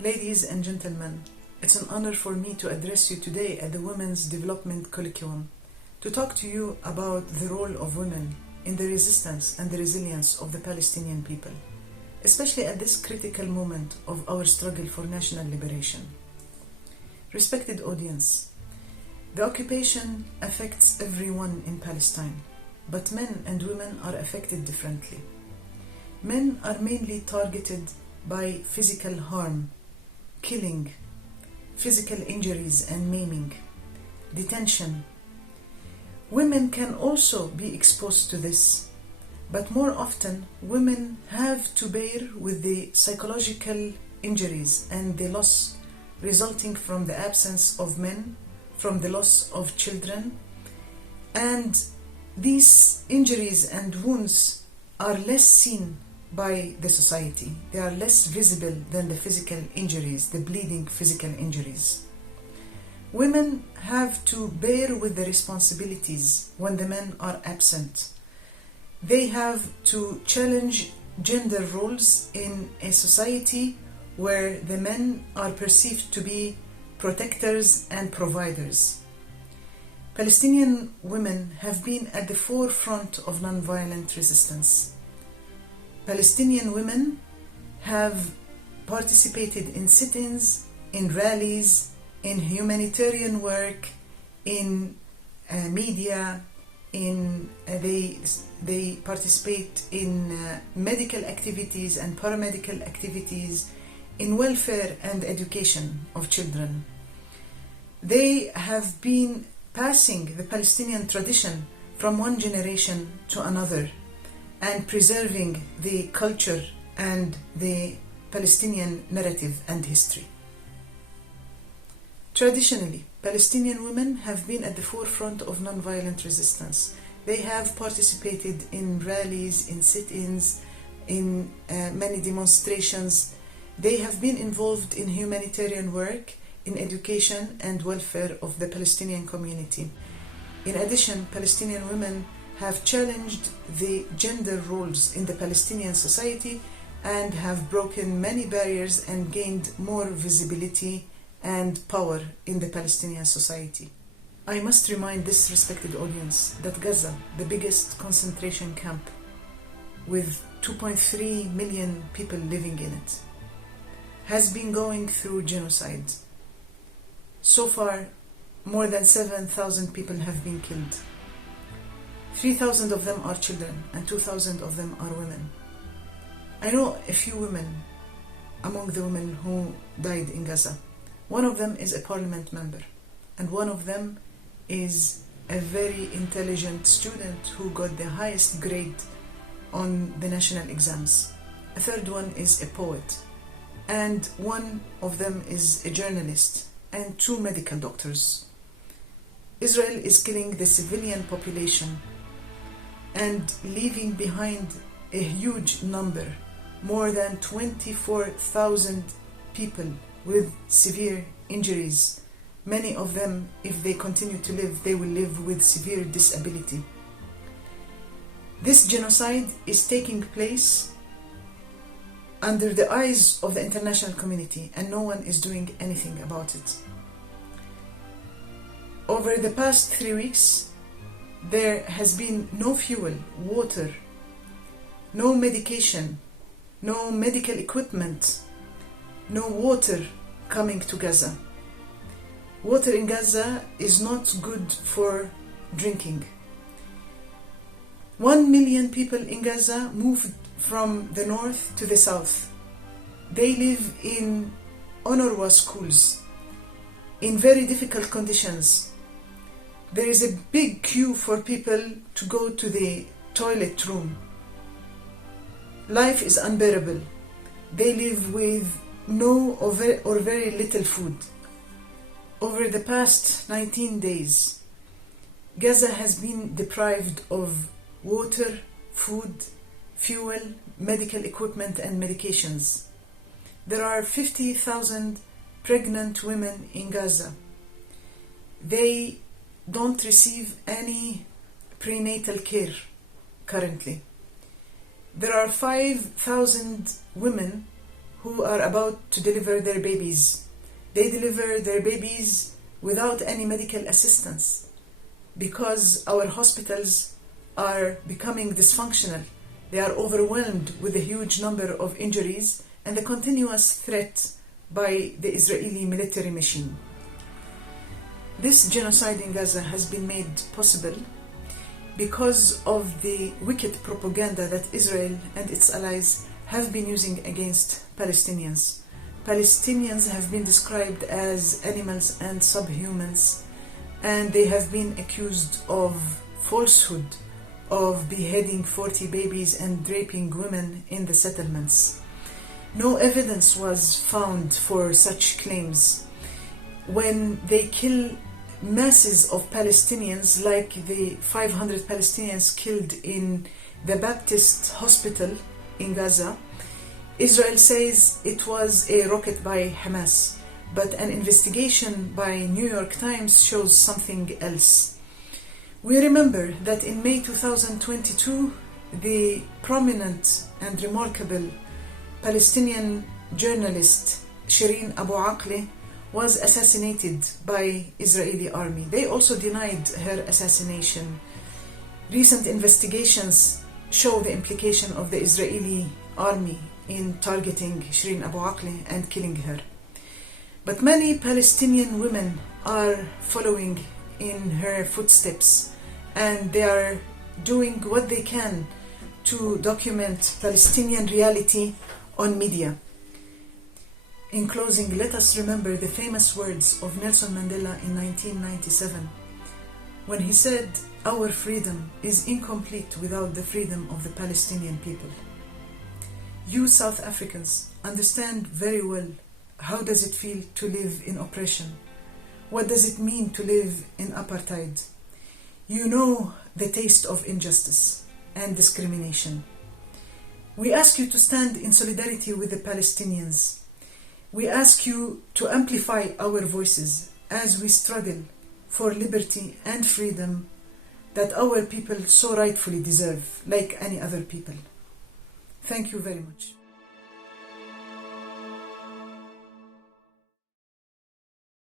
Ladies and gentlemen, it's an honor for me to address you today at the Women's Development Colloquium to talk to you about the role of women in the resistance and the resilience of the Palestinian people, especially at this critical moment of our struggle for national liberation. Respected audience, the occupation affects everyone in Palestine, but men and women are affected differently. Men are mainly targeted by physical harm, killing, physical injuries and maiming, detention. Women can also be exposed to this, but more often women have to bear with the psychological injuries and the loss resulting from the absence of men, from the loss of children, and these injuries and wounds are less seen by the society. They are less visible than the physical injuries, the bleeding physical injuries. Women have to bear with the responsibilities when the men are absent. They have to challenge gender roles in a society where the men are perceived to be protectors and providers. Palestinian women have been at the forefront of nonviolent resistance. Palestinian women have participated in sit-ins, in rallies, in humanitarian work, in media, they participate in medical activities and paramedical activities, in welfare and education of children. They have been passing the Palestinian tradition from one generation to another and preserving the culture and the Palestinian narrative and history. Traditionally, Palestinian women have been at the forefront of nonviolent resistance. They have participated in rallies, in sit-ins, in many demonstrations. They have been involved in humanitarian work, in education and welfare of the Palestinian community. In addition, Palestinian women have challenged the gender roles in the Palestinian society and have broken many barriers and gained more visibility and power in the Palestinian society. I must remind this respected audience that Gaza, the biggest concentration camp with 2.3 million people living in it, has been going through genocide. So far, more than 7,000 people have been killed. 3,000 of them are children and 2,000 of them are women. I know a few women among the women who died in Gaza. One of them is a parliament member, and one of them is a very intelligent student who got the highest grade on the national exams. A third one is a poet, and one of them is a journalist, and 2 medical doctors. Israel is killing the civilian population and leaving behind a huge number, more than 24,000 people with severe injuries. Many of them, if they continue to live, they will live with severe disability. This genocide is taking place under the eyes of the international community, and no one is doing anything about it. Over the past 3 weeks, there has been no fuel, water, no medication, no medical equipment, no water coming to Gaza. Water in Gaza is not good for drinking. 1 million people in Gaza moved from the north to the south. They live in UNRWA schools, in very difficult conditions. There is a big queue for people to go to the toilet room. Life is unbearable. They live with no or very little food. Over the past 19 days, Gaza has been deprived of water, food, fuel, medical equipment and medications. There are 50,000 pregnant women in Gaza. They don't receive any prenatal care currently. There are 5,000 women who are about to deliver their babies. They deliver their babies without any medical assistance because our hospitals are becoming dysfunctional. They are overwhelmed with a huge number of injuries and the continuous threat by the Israeli military machine. This genocide in Gaza has been made possible because of the wicked propaganda that Israel and its allies have been using against Palestinians. Palestinians have been described as animals and subhumans, and they have been accused of falsehood, of beheading 40 babies and raping women in the settlements. No evidence was found for such claims. When they kill masses of Palestinians, like the 500 Palestinians killed in the Baptist hospital in Gaza, Israel says it was a rocket by Hamas, but an investigation by New York Times shows something else. We remember that in May 2022, the prominent and remarkable Palestinian journalist Shireen Abu Akleh was assassinated by Israeli army. They also denied her assassination. Recent investigations show the implication of the Israeli army in targeting Shireen Abu Akleh and killing her. But many Palestinian women are following in her footsteps, and they are doing what they can to document Palestinian reality on media. In closing, let us remember the famous words of Nelson Mandela in 1997, when he said, "Our freedom is incomplete without the freedom of the Palestinian people." You South Africans understand very well how does it feel to live in oppression. What does it mean to live in apartheid? You know the taste of injustice and discrimination. We ask you to stand in solidarity with the Palestinians. We ask you to amplify our voices as we struggle for liberty and freedom that our people so rightfully deserve, like any other people. Thank you very much.